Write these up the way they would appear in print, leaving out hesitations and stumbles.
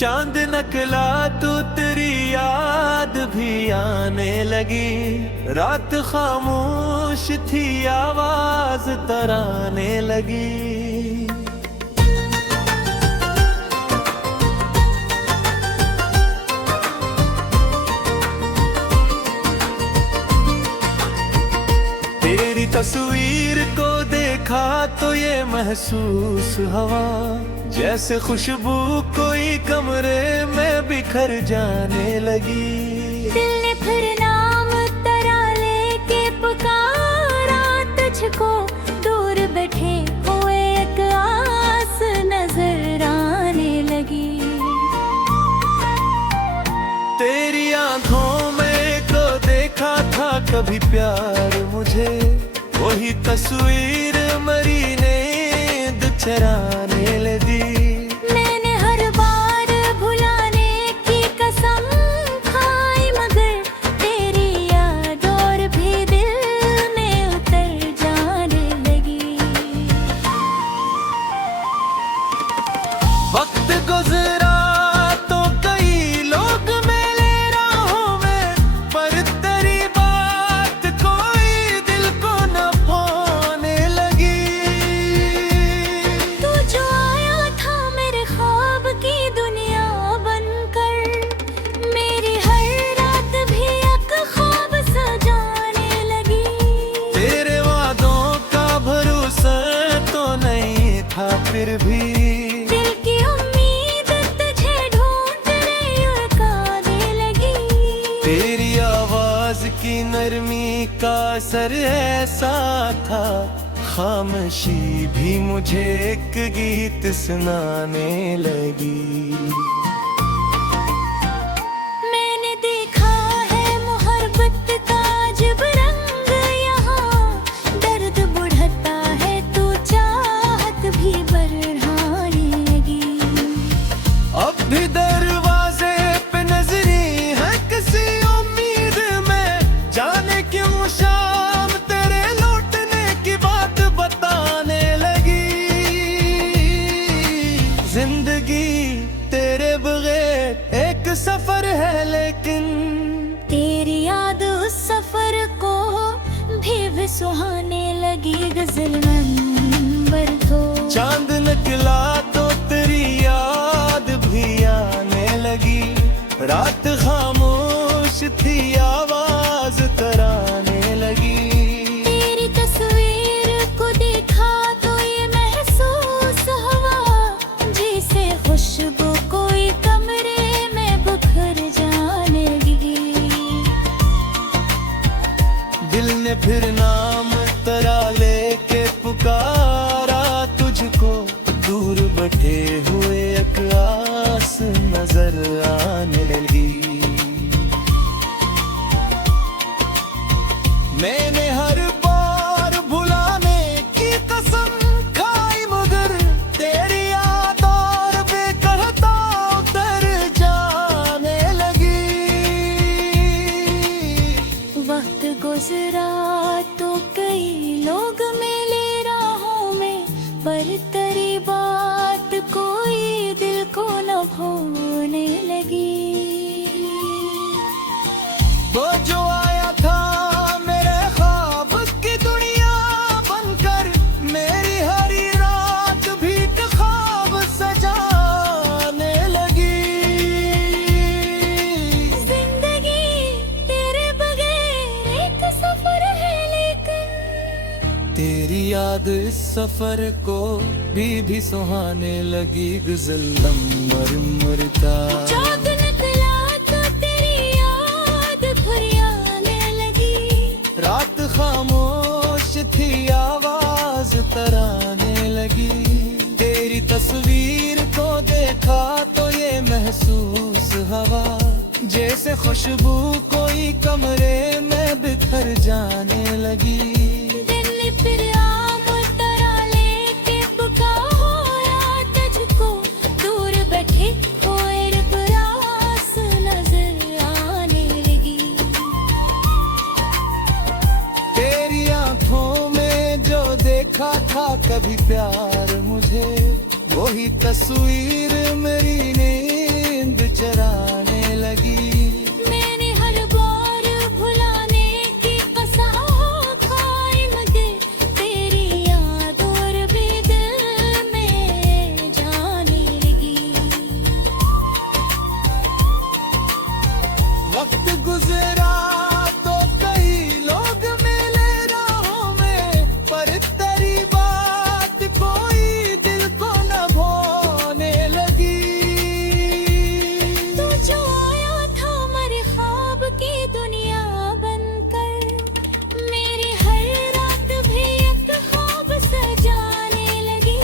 चांद निकला तो तेरी याद भी आने लगी। रात खामोश थी आवाज तराने लगी। तेरी तस्वीर को देखा तो ये महसूस हुआ जैसे खुशबू कोई कमरे में बिखर जाने लगी। दिल ने फिर नाम तेरा लेके पुकारा तुझको, दूर बैठे हुए एक आस नजर आने लगी। तेरी आंखों में को देखा था कभी प्यार मुझे, वही तस्वीर मरी नींद चराने लगी। मैंने हर बार भुलाने की कसम खाई, मगर तेरी याद और भी दिल में उतर जाने लगी। वक्त गुजरा तो कई लोग मिले राहों में, पर तेरी बात कोई दिल को न भाने लगी। तू जो आया था मेरे ख्वाब की दुनिया बनकर, मेरी हर रात भी एक ख्वाब सजाने लगी। तेरे वादों का भरोसा तो नहीं था फिर भी, दिल की उम्मीद तुझे ढूंढने लुढ़काने लगी। तेरी आवाज की नरमी का असर ऐसा था, खामोशी भी मुझे एक गीत सुनाने लगी। मैंने देखा है मोहब्बत का अजब रंग यहाँ, दर्द बढ़ता है तो चाहत भी बढ़ाने लगी। अब भी दरवाजे पे नजरी है किसी उम्मीद में, जाने क्यों शाम तेरे लौटने की बात बताने लगी। जिंदगी तेरे बगैर एक सफर है, लेकिन तेरी याद उस सफर को भी सुहाने लगी। गजल नंबर 2। चांद निकला तो तेरी याद भी आने लगी। रात खामोश थी आवाज तराने लगी। तेरी तस्वीर को देखा तो ये महसूस हुआ जैसे खुशबू कोई कमरे में बिखर जाने लगी। दिल ने फिर नाम तेरा लेके पुकारा तुझको, दूर बैठे हुए एक आस नजर आने लगी। मैंने हर बार भुलाने की कसम खाई, मगर तेरी याद और बेकहता उतर जाने लगी। वक्त गुजरा तो कई लोग मिले राहों में, पर तेरी बात कोई दिल को न भाने लगी। वो जो आया था मेरे ख्वाब की दुनिया बनकर, मेरी हरी रात भी एक ख्वाब सजाने लगी। जिंदगी तेरे बगैर एक सफर है, लेकिन तेरी याद इस सफर को भी सुहाने लगी। गुज़ल नंबर मरता चाँद निकला तो तेरी याद फिर आने लगी। रात खामोश थी आवाज तराने लगी। तेरी तस्वीर को देखा तो ये महसूस हुआ जैसे खुशबू कोई कमरे में बिखर जाने लगी। दिल ने फिर आम तेरा लेके पुकारा तुझको, दूर बैठे हुए रास नजर आने लगी। तेरी आंखों में जो देखा था कभी प्यार मुझे, वही तस्वीर मेरी नींद आने लगी। मैंने हर बार भुलाने की कसम खाई मगर तेरी याद और भी दिल में जाने लगी। वक्त गुजरा तो कई लोग मिले राहों में, पर तेरी बात कोई दिल को न भाने लगी। तू जो आया था मेरे ख्वाब की दुनिया बनकर, मेरी हर रात भी एक ख्वाब सजाने लगी।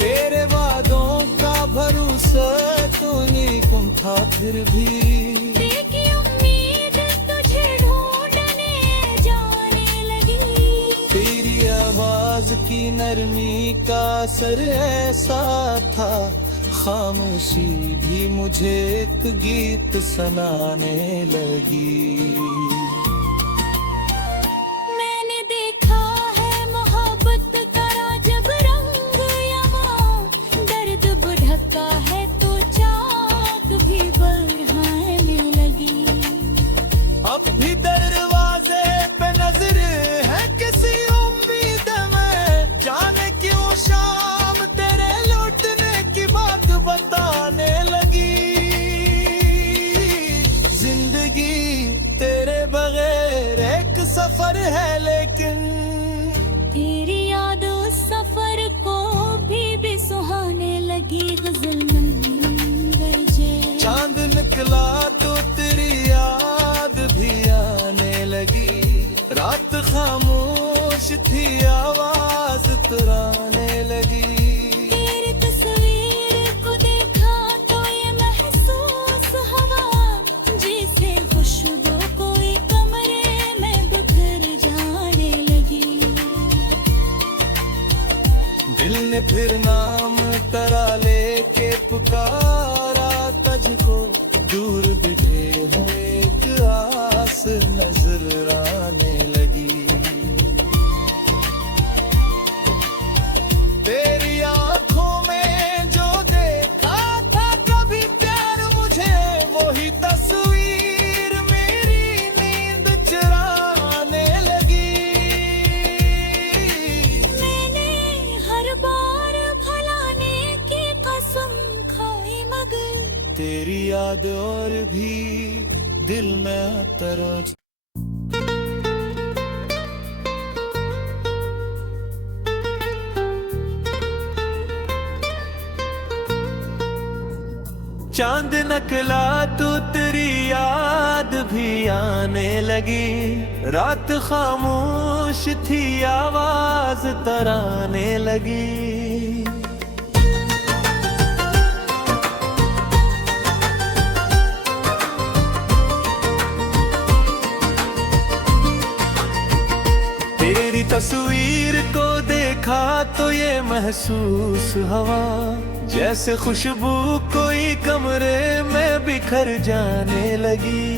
तेरे वादों का भरोसा तो नहीं कम था, फिर भी देखी उम्मीद तुझे ढूंढने जाने लगी। तेरी आवाज की नरमी का असर ऐसा था, खामोशी भी मुझे एक गीत सुनाने लगी। मैंने देखा है मोहब्बत का जब रंग यमा, दर्द बुढ़का है तो चाक भी बढ़ाने लगी। अब भी दरवाजे पे नजर है किसी उम्मीद में, जाने क्यों शाम तेरे लौटने की बात बताने लगी। जिंदगी तेरे बगैर एक सफर है, लेकिन तेरी याद उस सफर को भी सुहाने लगी। गजल मंदिर जे चांद निकला तो तेरी याद भी आने लगी। रात खामोश थी, आवाज तुराने लगी। तेरी तस्वीर को देखा तो ये महसूस हवा, जैसे खुशबू कोई कमरे में बिखर जाने लगी। दिल ने फिर नाम तरा लेके पुकारा तुझको, दूर बिठे हुए एक आस नजर आने लगी। तेरी आंखों में जो देखा था कभी प्यार मुझे, वही तस्वीर मेरी नींद चुराने लगी। मैंने हर बार भुलाने की कसम खाई मगर तेरी याद और भी दिल में आता रोज। चांद नकला तो तेरी याद भी आने लगी। रात खामोश थी, आवाज तराने लगी। तेरी तस्वीर को देखा तो ये महसूस हवा, जैसे खुशबू कोई कमरे में बिखर जाने लगी।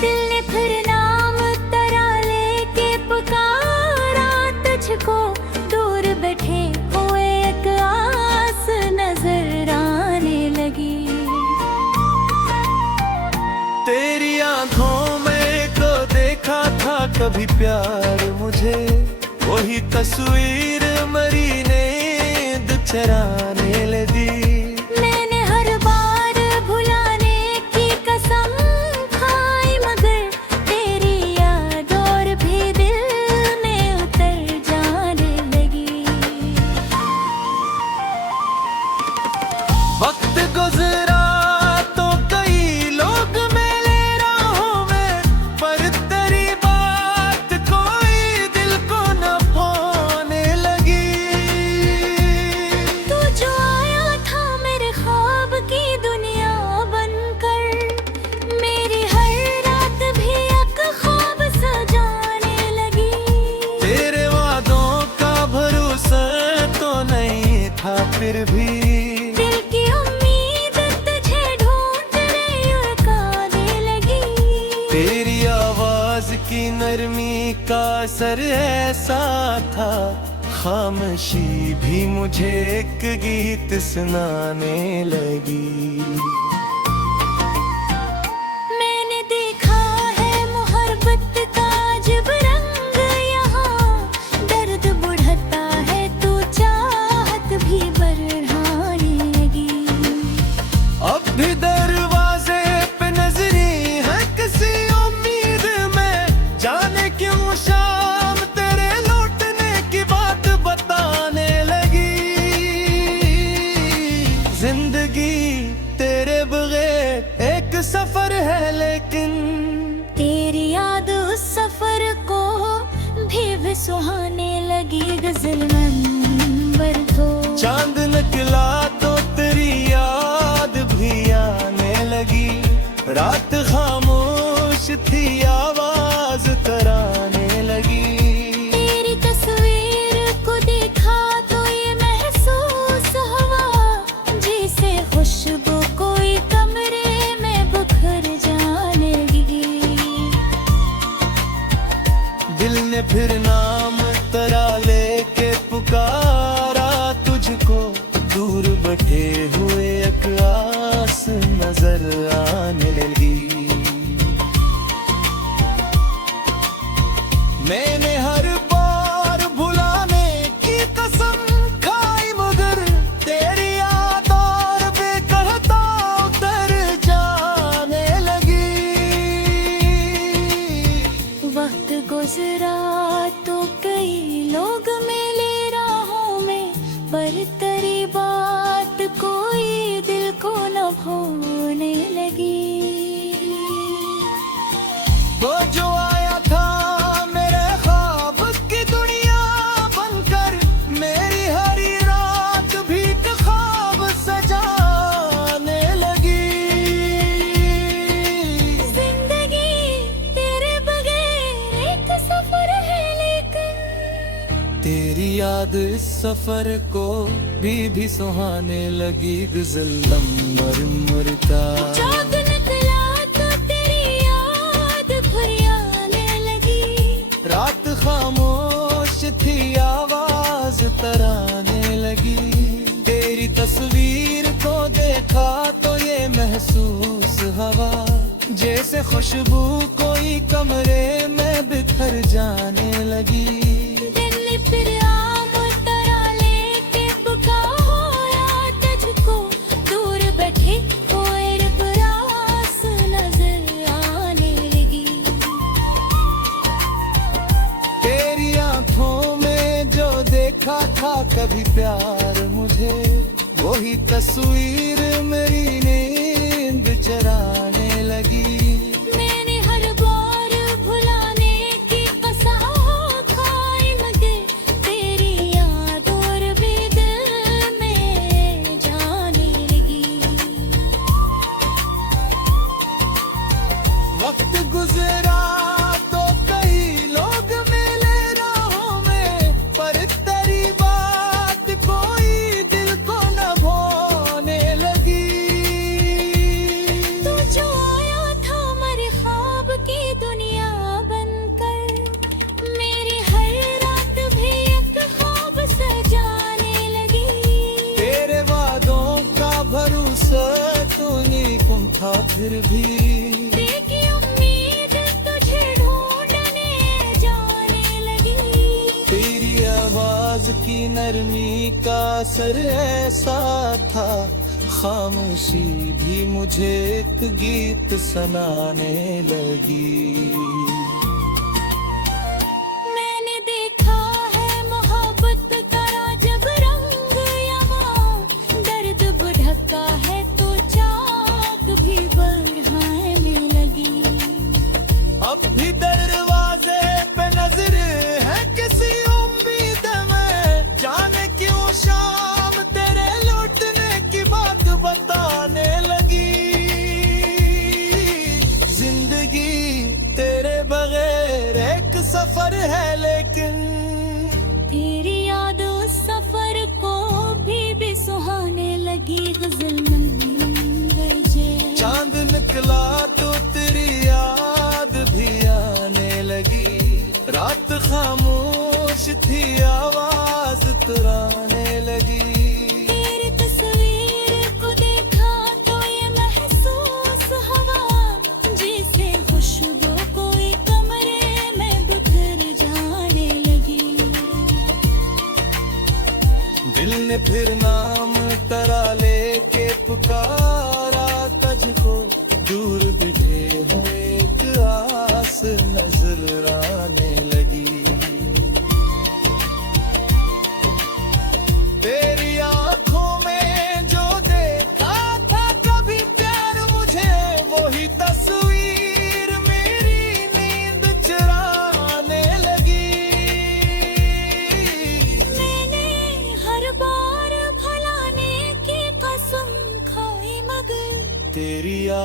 दिल ने फिर नाम तरा लेके पुकारा तुझको, दूर बैठे हुए एक आस नजर आने लगी। तेरी आंखों में को देखा था कभी प्यार मुझे, वही तस्वीर मरी नींद चराने लगी। मैंने हर बार भुलाने की कसम खाई मगर तेरी याद और भी दिल में उतर जाने लगी। वक्त गुजरा तो कई लोग मिले राहों में, पर तेरी बात कोई दिल को न भाने लगी। तू जो आया था मेरे ख्वाब की दुनिया बनकर, मेरी हर रात भी एक ख्वाब सजाने लगी। तेरे वादों का भरोसा तो नहीं था, फिर भी दिल की उम्मीद तुझे ढूंढने उड़काने लगी। तेरी आवाज की नरमी का असर ऐसा था, खामोशी भी मुझे एक गीत सुनाने लगी। भी सुहाने लगी गजल नंबर 2। चांद निकला तो तेरी याद भी आने लगी, रात खामोश थी आवाज तराने लगी। तेरी तस्वीर को देखा तो ये महसूस हुआ, जैसे खुशबू कोई कमरे में बिखर जाने लगी। दिल ने फिर नाम तेरा लेके पुकारा तुझको, दूर बैठे हुए एक आस नजर आने लगी। मैंने हर बार भुलाने की कसम खाई, मगर तेरी याद और बेकहता उतर जाने लगी। वक्त गुजरा तो कई लोग मिले राहों में, पर तेरी बात कोई दिल को न भूलने लगी। वो जो आया था मेरे ख्वाब की दुनिया बनकर, मेरी हरी रात भी एक ख्वाब सजाने लगी। जिंदगी तेरे बगैर एक सफर है, लेकिन तेरी याद इस सफर को भी सुहाने लगी। गजल नंबर मुर्दा। चाँद निकला तो तेरी याद फिर आने लगी, रात खामोश थी आवाज तराने लगी। तेरी तस्वीर को देखा तो ये महसूस हवा, जैसे खुशबू कोई कमरे में बिखर जाने लगी। दिल ने फिर आम तरा लेके पुकारा तुझको, दूर बैठे कोई रास नजर आने लगी। तेरी आंखों में जो देखा था कभी प्यार मुझे, वही तस्वीर मेरी नींद चराने लगी। मैंने हर बार भुलाने की कसम खाई, मगर तेरी याद और भी दिल में जाने लगी। वक्त गुजरा तो कई लोग मिले राहों में, पर तेरी बात कोई दिल को न भूलने लगी। तू जो आया था मेरे ख्वाब की दुनिया बनकर, मेरी हर रात भी एक ख्वाब सजाने लगी। तेरे वादों का भरोसा तूने कौन था फिर भी, देखी उम्मीद तुझे ढूंढने जाने लगी। तेरी आवाज की नरमी का असर ऐसा था, खामोशी भी मुझे एक गीत सुनाने लगी। मैंने देखा है मोहब्बत का जब रंग यमा, दर्द बुढ़का है तो चाक भी बढ़ाने लगी। अब भी दरवाजे पे नजर है किसी उम्मीद में, जाने क्यों शाम तेरे लौटने की बात बताने लगी। जिंदगी तेरे बगैर एक सफर है, लेकिन तेरी याद उस सफर को भी सुहाने लगी। गजल नंबर 6। चांद निकला तो तेरी याद भी आने लगी, रात खामोश थी आवाज तराने लगी। तेरी तस्वीर को देखा तो ये महसूस हुआ, जैसे खुशबू कोई कमरे में बिखर जाने लगी। दिल ने फिर नाम तेरा लेके पुकारा तुझको, दूर बिठे हुए एक आस नजर आने लगी। तेरी आंखों में जो देखा था कभी प्यार मुझे, वही तस्वीर मेरी नींद चुराने लगी।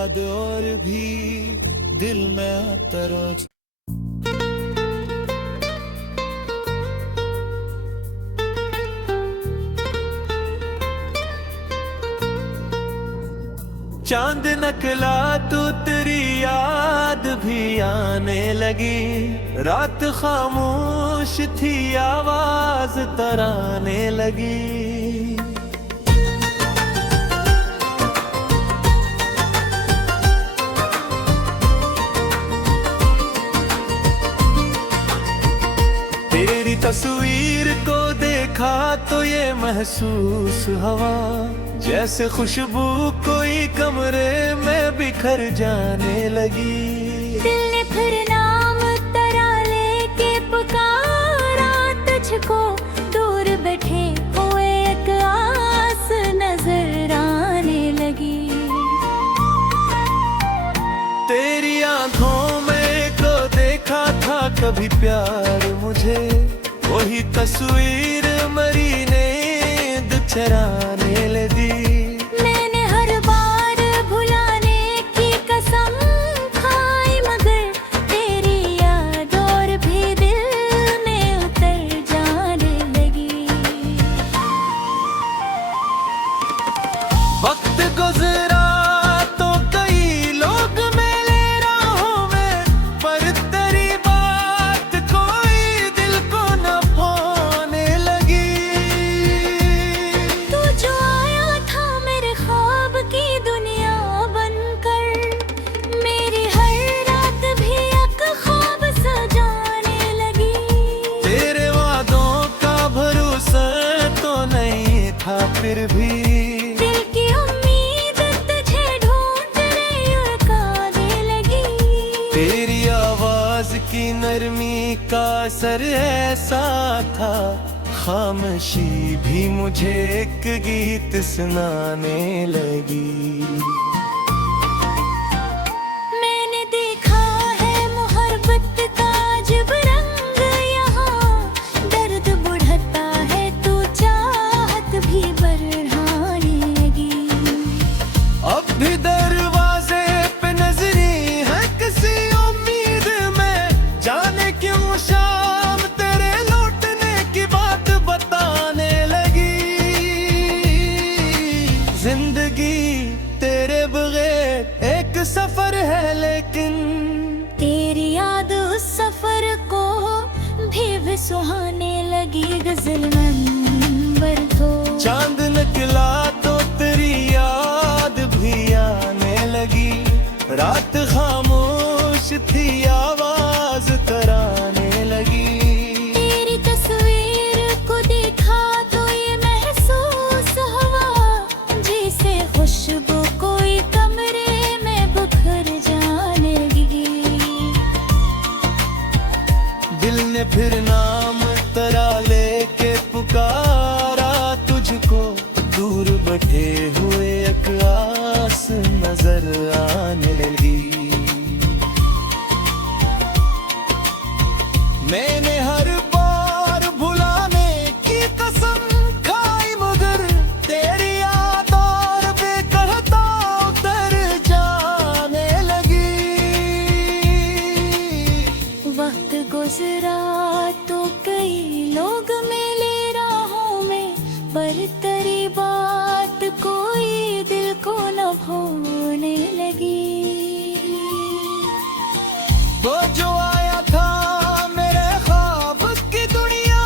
याद और भी दिल में आता रोज। चांद निकला तो तेरी याद भी आने लगी, रात खामोश थी आवाज तराने लगी। तेरी तस्वीर को देखा तो ये महसूस हुआ, जैसे खुशबू कोई कमरे में बिखर जाने लगी। दिल ने फिर नाम तेरा लेके पुकारा तुझको, दूर बैठे हुए एक आस नजर आने लगी। तेरी आंखों में को देखा था कभी प्यार मुझे, वही तस्वीर मरी नींद चराने लगी। मैंने हर बार भुलाने की कसम खाई, मगर तेरी याद और भी दिल में उतर जाने लगी। वक्त गुजरा तो कई लोग मिले राहों में, पर तेरी बात कोई दिल को न भाने लगी। तू जो आया था मेरे ख्वाब की दुनिया बनकर, मेरी हर रात भी एक ख्वाब सजाने लगी। तेरे वादों का भरोसा तो नहीं था, फिर भी दिल की उम्मीद तुझे ढूंढ रही उड़काने लगी। तेरी आवाज की नरमी का असर ऐसा था, खामोशी भी मुझे एक गीत सुनाने लगी। मैंने देखा है मोहब्बत का अजब रंग यहाँ, दर्द बढ़ता है तो चाहत भी बढ़ाने लगी। अब भी दरवाजे पे नजरी है किसी उम्मीद में, जाने क्यों शाम तेरे लौटने की बात बताने लगी। जिंदगी तेरे बगैर एक सफर है, लेकिन तेरी याद उस सफर को भी सुहाने लगी। गजल नंबर 2। चांद निकला तो तेरी याद भी आने लगी, रात खामोश थी आवाज तराने लगी। तेरी तस्वीर को देखा तो ये महसूस हुआ, जैसे खुशबू कोई कमरे में बिखर जाने लगी। दिल ने फिर नाम तेरा लेके पुकारा तुझको, दूर बैठे हुए एक आस नजर आने लगी। मैंने हर बार भुलाने की कसम खाई, मगर तेरी याद और बेकहता उतर जाने लगी। वक्त गुजरा तो कई लोग मिले राहों में, पर तेरी बात कोई दिल को न भाने लगी। वो जो आया था मेरे ख्वाब की दुनिया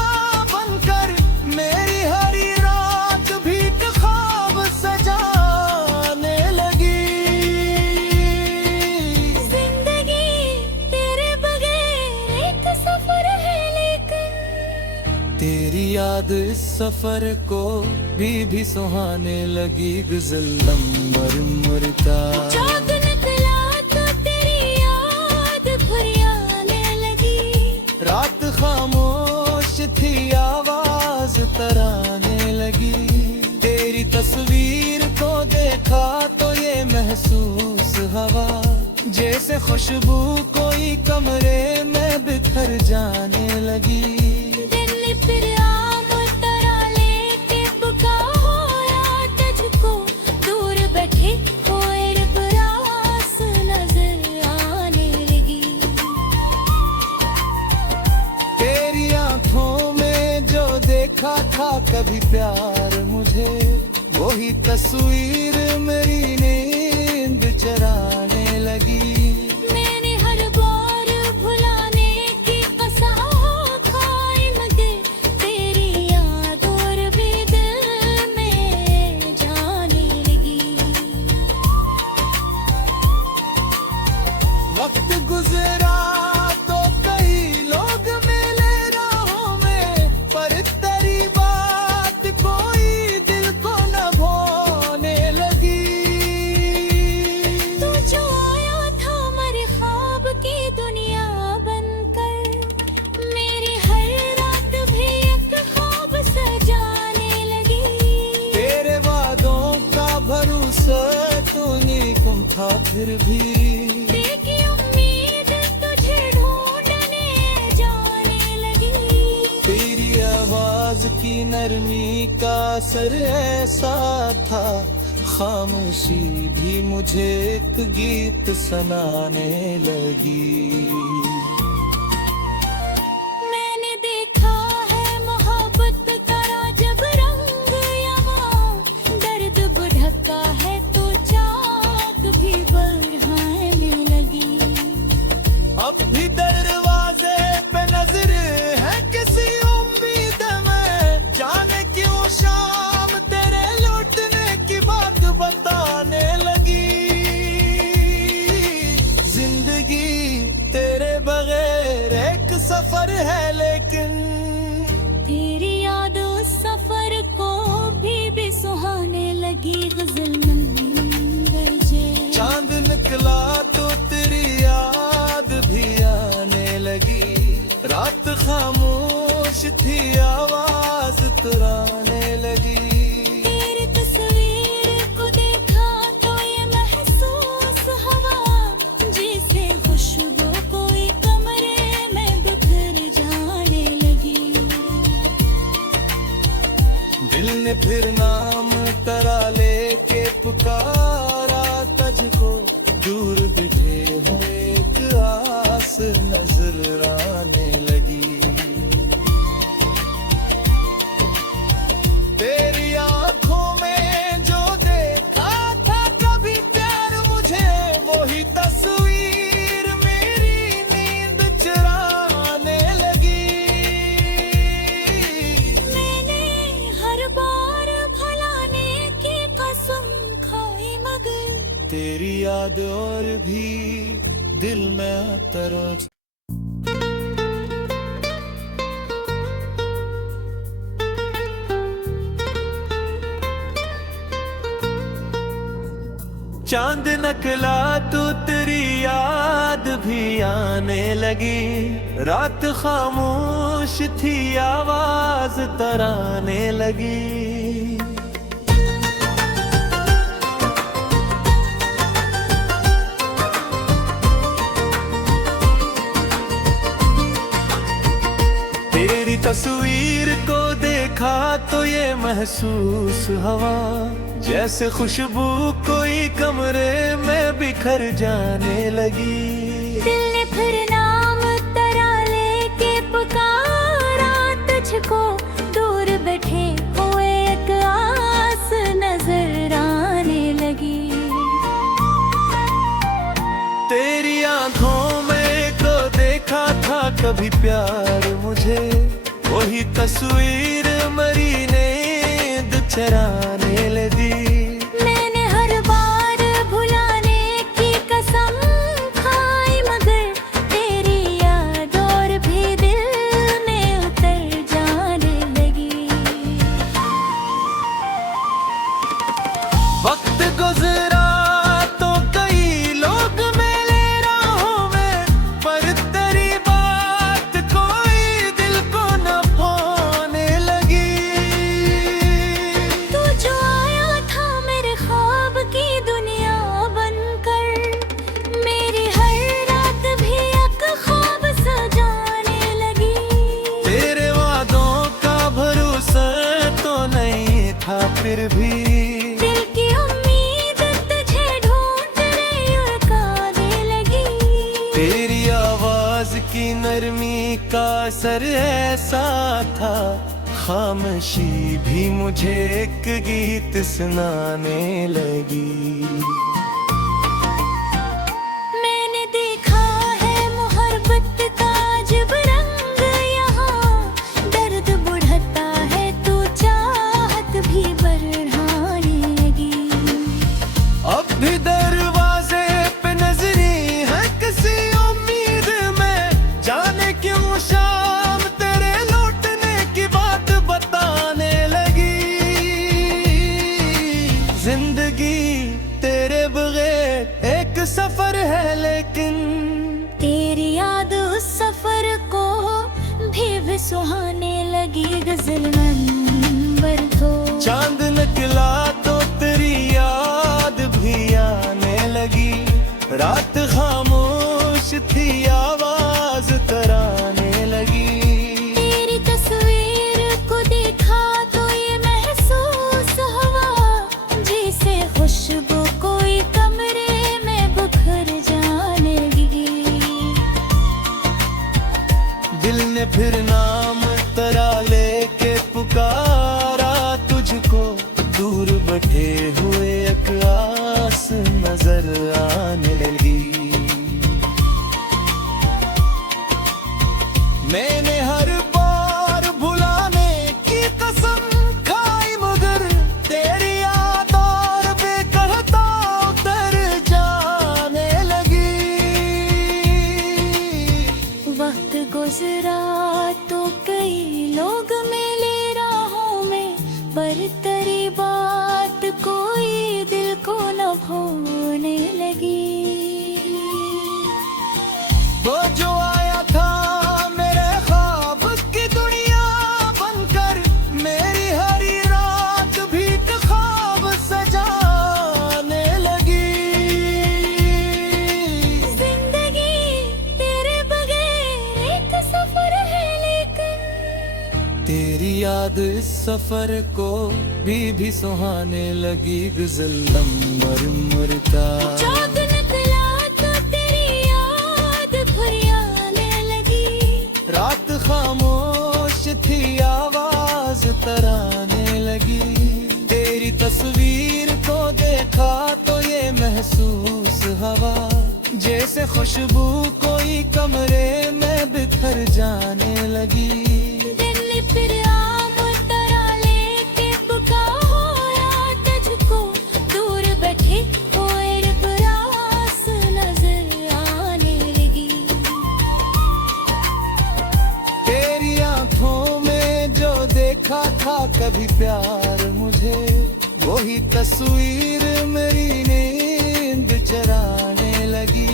बनकर, मेरी हरी रात भी एक ख्वाब सजाने लगी। जिंदगी तेरे बगैर एक सफर है, लेकिन तेरी याद इस सफर को भी सुहाने लगी। गजल नंबर मुर्दा। चांद निकला तो तेरी याद फिर आने लगी, रात खामोश थी आवाज तराने लगी। तेरी तस्वीर को देखा तो ये महसूस हुआ, जैसे खुशबू कोई कमरे में बिखर जाने लगी। दिल ने फिर आम तेरा लेके पुकारा तुझको, दूर बैठे हुए देखा था कभी प्यार मुझे, वही तस्वीर मेरी नींद चराने लगी। मैंने हर बार भुलाने की कसम खाई, मगर तेरी याद और भी दिल में जाने लगी। वक्त गुजरा तो कई लोग मिले राहों में, पर तेरी बात कोई दिल को न भाने लगी। तू जो आया था मेरे ख्वाब की दुनिया बनकर, मेरी हर रात भी एक ख्वाब सजाने लगी। तेरे वादों का भरोसा तूने गुम था, फिर भी देखी उम्मीद तुझे ढूंढने जाने लगी। तेरी आवाज की नरमी का असर ऐसा था, खामोशी भी मुझे एक गीत सुनाने लगी। मैंने देखा है मोहब्बत का जब रंग यहां, दर्द बुढ़का है तो चाक भी बढ़ाने लगी। अब भी दरवाजे पे नजर है किसी उम्मीद में, जाने क्यों शाम तेरे लौटने की बात बताने लगी। जिंदगी तेरे बगैर एक सफर है, लेकिन तेरी याद उस सफर को भी सुहाने लगी। गजल मंगर जे चांद निकला तो तेरी याद भी आने लगी। रात खामोश थी, आवाज तुराने लगी। तेरी तस्वीर को देखा तो ये महसूस हवा, जैसे खुशबू कोई कमरे में बिखर जाने लगी। दिल ने फिर नाम तेरा लेके पुकारा तुझको, दूर बिठे हुए एक आस नजर आने लगी। तेरी आंखों में जो देखा था कभी प्यार मुझे, वही तस्वीर मेरी नींद चुराने लगी। मैंने हर बार भुलाने की कसम खाई, मगर तेरी याद और भी दिल में आता रोज। चांद नकला तो तेरी याद भी आने लगी। रात खामोश थी, आवाज तराने लगी। तेरी तस्वीर को देखा तो ये महसूस हवा, जैसे खुशबू कोई कमरे में बिखर जाने लगी। दिल ने फिर नाम तेरा लेके पुकारा तुझको, दूर बैठे हुए एक आस नजर आने लगी। तेरी आंखों में को देखा था कभी प्यार मुझे, वही तस्वीर मरी नींद चराने लगी। मैंने हर बार भुलाने की कसम खाई, मगर तेरी याद और भी दिल में उतर जाने लगी। वक्त गुजरा तो कई लोग मिले राहों में, पर तेरी बात कोई दिल को न भाने लगी। तू जो आया था मेरे ख्वाब की दुनिया बनकर, मेरी हर रात भी एक ख्वाब सजाने लगी। तेरे वादों का भरोसा तो नहीं था, फिर भी दिल की उम्मीद तुझे ढूंढने उड़काने लगी। तेरी आवाज की नरमी का असर ऐसा था, खामोशी भी मुझे एक गीत सुनाने लगी। मैंने देखा है मोहब्बत का अजब रंग यहाँ, दर्द बढ़ता है तो चाहत भी बढ़ाने लगी। अब भी दरवाजे पे नजरी है किसी उम्मीद में, जाने क्यों शाम तेरे लौटने की बात बताने लगी। जिंदगी तेरे बगैर एक सफर है, लेकिन तेरी याद उस सफर को भी सुहाने लगी। गजल मंबर को चांद निकला तो तेरी याद भी आने लगी। रात खामोश थी आवाज तराने लगी। तेरी तस्वीर को देखा तो ये महसूस हुआ, जैसे खुशबू कोई कमरे में बिखर जाने लगी। दिल ने फिर नाम तेरा लेके पुकारा तुझको, दूर बैठे हुए एक आस नजर आने लगी। मैंने हर बार भुलाने की कसम खाई, मगर तेरी याद और बेकहता उतर जाने लगी। वक्त गुजरा तो कई लोग मिले राहों में, पर तेरी बात कोई दिल को न भूलने लगी। वो जो आया था मेरे ख्वाब की दुनिया बनकर, मेरी हरी रात भी एक ख्वाब सजाने लगी। जिंदगी तेरे बगैर एक सफर है, लेकिन तेरी याद इस सफर को भी सुहाने लगी। गजल नंबर मरता चाँद निकला तो तेरी याद भर आने लगी। रात खामोश थी आवाज तराने लगी। तेरी तस्वीर को देखा तो ये महसूस हुआ, जैसे खुशबू कोई कमरे में बिखर जाने लगी। दिल ने फिर आम तरा लेके पुकारा तुझको, दूर बैठे कोई रास नजर आने लगी। तेरी आंखों में जो देखा था कभी प्यार मुझे, वही तस्वीर मेरी नींद चराने लगी।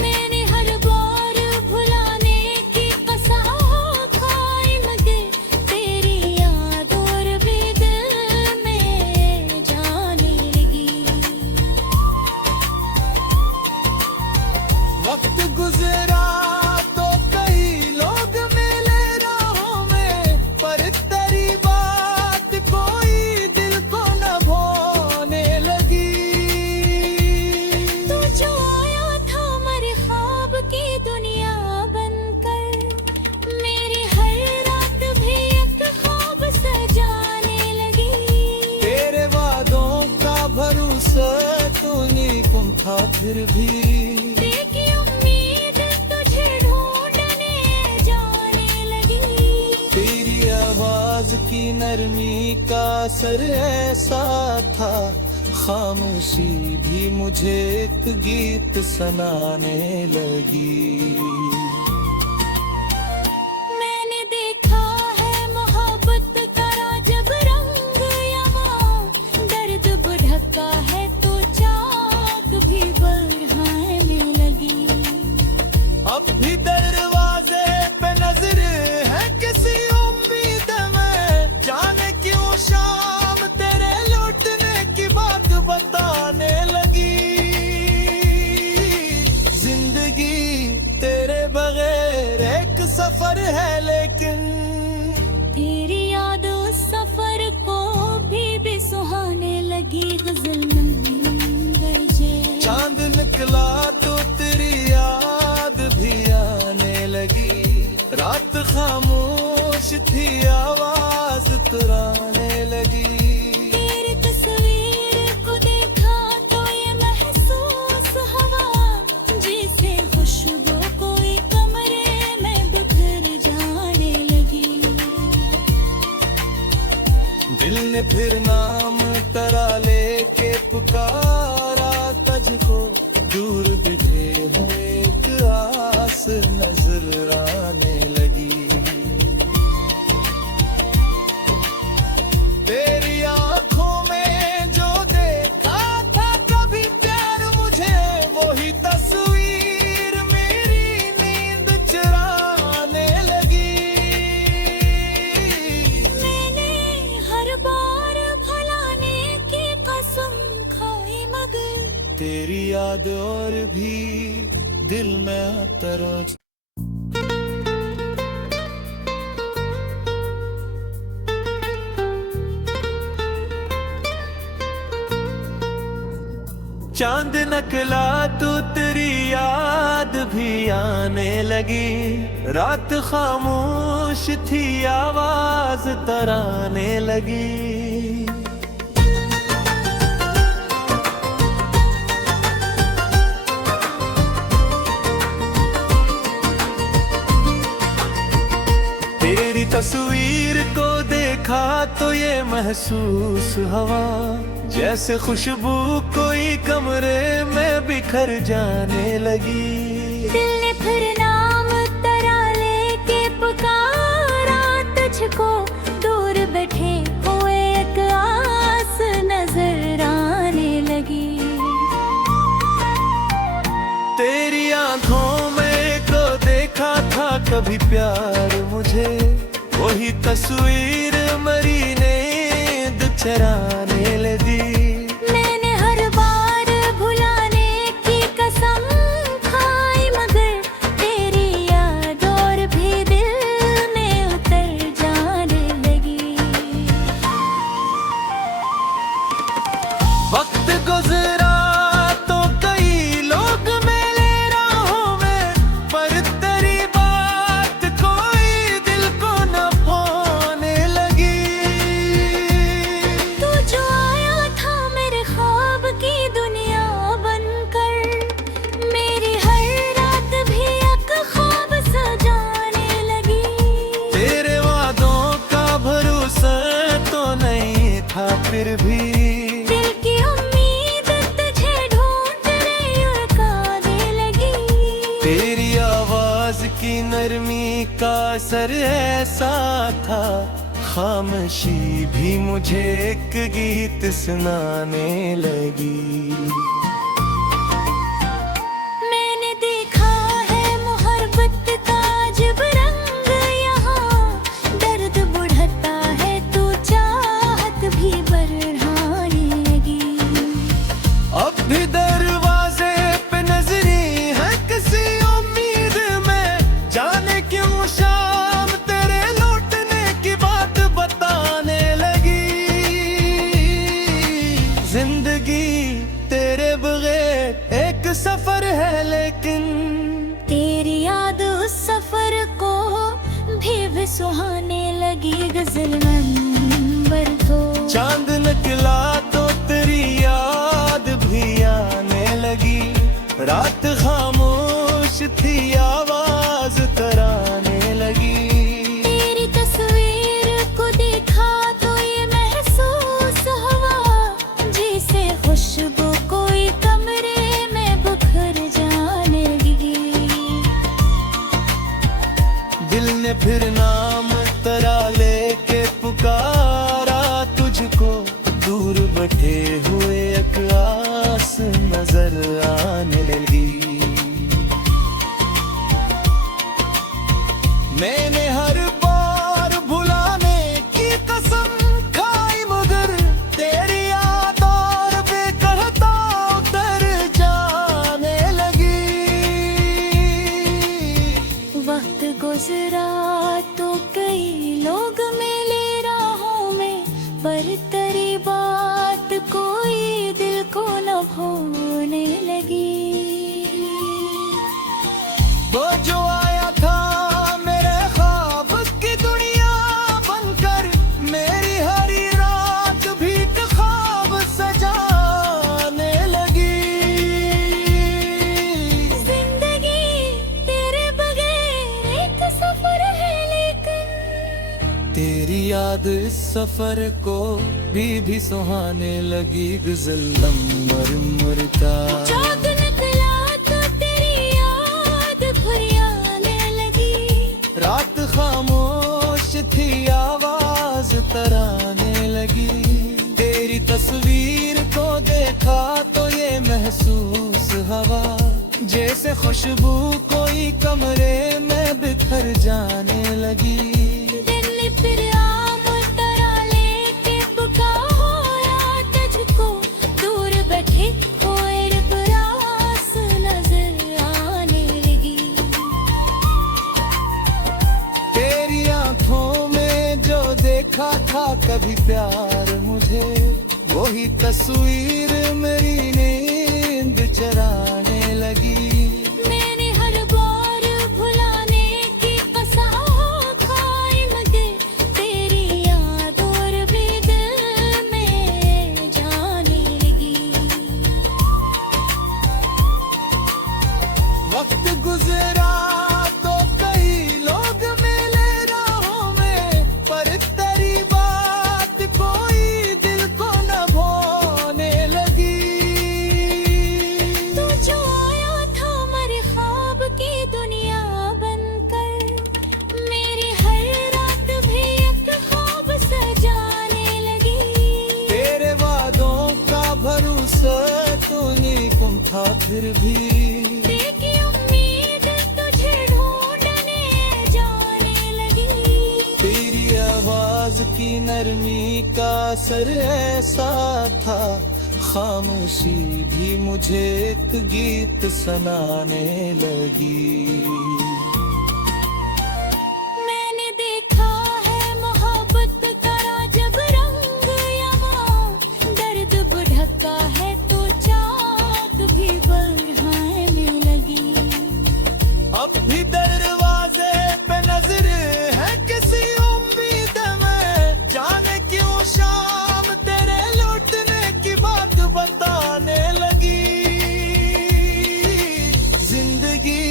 मैंने हर बार भुलाने की कसम खाई, मगर तेरी याद और भी दिल में जाने लगी। वक्त गुजरा तो कई लोग मिले राहों में, पर तेरी बात कोई दिल को न भूलने लगी। तू जो आया था मेरे ख्वाब की दुनिया बनकर, मेरी हर रात भी एक ख्वाब सजाने लगी। तेरे वादों का भरोसा तू नहीं गुम था, फिर भी देखी उम्मीद तुझे ढूंढने जाने लगी। तेरी आवाज की नरमी का असर ऐसा था, खामोशी भी मुझे एक गीत सुनाने लगी। मैंने देखा है मोहब्बत का अजब रंग यहाँ, दर्द बढ़ता है तो चाक भी बढ़ाने लगी। अब भी दरवाजे पे नजर है किसी उम्मीद में, जाने क्यों शाम तेरे लौटने की बात बताने लगी। जिंदगी तेरे बगैर एक सफर है, लेकिन तेरी याद उस सफर को भी सुहाने लगी। गजल नंबर जे चांद निकला तो तेरी याद भी आने लगी। रात खामोश खामोश थी आवाज तुराने लगी। तेरी तस्वीर को देखा तो ये महसूस हुआ जैसे खुशबू कोई कमरे में बिखर जाने लगी। दिल ने फिर नाम तरा लेके पुकारा तुझको, दूर बिठे हुए एक आस नजर आने लगी। तेरी आंखों में जो देखा था कभी प्यार मुझे, वही तस्वीर मेरी नींद चुराने लगी। मैंने हर बार भुलाने की कसम खाई मगर तेरी याद और भी दिल में आता रोज। चांद नकला तो तेरी याद भी आने लगी। रात खामोश थी आवाज तराने लगी। तेरी तस्वीर को देखा तो ये महसूस हुआ जैसे खुशबू कोई कमरे में बिखर जाने लगी। दिल ने फिर नाम तरा लेके पुकारा तुझको, दूर बैठे हुए एक आस नजर आने लगी। तेरी आंखों में को देखा था कभी प्यार मुझे, वही तस्वीर मरी नींद चराने लगी। मैंने हर बार भुलाने की कसम खाई मगर तेरी याद और भी दिल में उतर जाने लगी। वक्त गुजरा तो कई लोग मिले राहों में, पर तेरी बात कोई दिल को न भाने लगी। तू जो आया था मेरे ख्वाब की दुनिया बनकर, मेरी हर रात भी एक ख्वाब सजाने लगी। तेरे वादों का भरोसा तो नहीं था फिर भी, दिल की उम्मीद तुझे ढूंढने लुढ़काने लगी। तेरी आवाज की नरमी का असर ऐसा था, खामोशी भी मुझे एक गीत सुनाने लगी। मैंने देखा है मोहब्बत का अजब रंग यहाँ, दर्द बढ़ता है तो चाहत भी बढ़ाने लगी। अब भी दरवाजे पे नजरी है किसी उम्मीद में, जाने क्यों शाम तेरे लौटने की बात बताने लगी। जिंदगी तेरे बगैर एक सफर है लेकिन, तेरी याद उस सफर को भी सुहाने लगी। गजल मंबर को चांद निकला तो तेरी याद भी आने लगी। रात खामोश थी आवाज तराने लगी। तेरी तस्वीर को देखा तो ये महसूस हुआ जैसे खुशबू कोई कमरे में बिखर जाने लगी। दिल ने फिर नाम तरा लेके पुकारा तुझको, दूर बैठे हुए एक आस नजर आने लगी। मैंने हर बार भुलाने की कसम खाई मगर तेरी याद और बेकहता उतर जाने लगी। वक्त गुजरा तो कई लोग मिले राहों में, पर तेरी बात कोई दिल को न भाने लगी। वो जो आया था मेरे ख्वाब की दुनिया तेरी याद इस सफर को भी सुहाने लगी, गुजल नंबर मुरता। चाँद निकला तो तेरी याद फरियाने लगी, रात खामोश थी आवाज तराने लगी। तेरी तस्वीर को देखा तो ये महसूस हवा, जैसे खुशबू कोई कमरे में बिखर जाने लगी। दिल फिर आम तरा लेके पुकारा तुझको, दूर बैठे कोई रास नजर आने लगी। तेरी आंखों में जो देखा था कभी प्यार मुझे, वही तस्वीर मेरी नींद चराने लगी। मैंने हर बार भुलाने की कसम खाई, मगर तेरी याद और भी दिल में जाने लगी। वक्त गुजरा तो कई लोग मिले राहों में, पर तेरी बात कोई दिल को न भाने लगी। तू जो आया था मेरे ख्वाब की दुनिया बनकर, मेरी हर रात भी एक ख्वाब सजाने लगी। तेरे वादों का भरोसा तो नहीं कम था, फिर भी देखी उम्मीद तुझे ढूंढने जाने लगी। तेरी आवाज की नरमी का असर ऐसा था, खामोशी भी मुझे एक गीत सुनाने लगी। मैंने देखा है मोहब्बत का जब रंग यमा, दर्द बुढ़का है तो चाक भी बढ़ाने लगी। अब भी दरवाजे पे नजर है किसी उम्मीद में, जाने क्यों शाम तेरे लौटने की बात बताने लगी। जिंदगी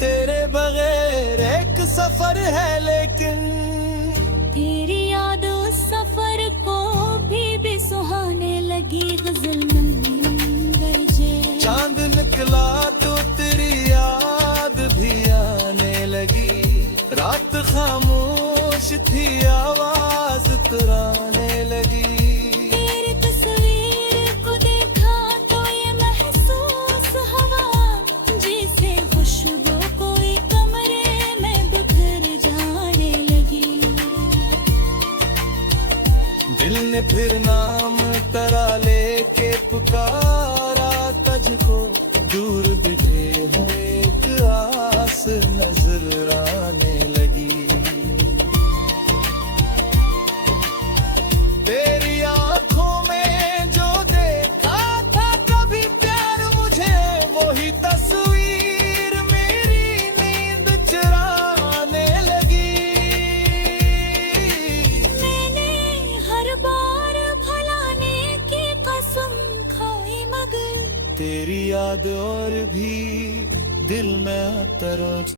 तेरे बगैर एक सफर है, लेकिन तेरी याद उस सफर को भी सुहाने लगी, गजल नंबर जे। चांद निकला तो तेरी याद भी आने लगी। रात खामोश थी आवाज तुराने लगी। तेरी तस्वीर को देखा तो ये महसूस हवा, जैसे खुशबू कोई कमरे में बिखर जाने लगी। दिल ने फिर नाम तरा लेके पुकारा तुझको, दूर बिठे हुए एक आस नजर आने लगी। तेरी आंखों में जो देखा था कभी प्यार मुझे, वही तस्वीर मेरी नींद चुराने लगी। मैंने हर बार भुलाने की कसम खाई, मगर तेरी याद और भी दिल में आता रोज।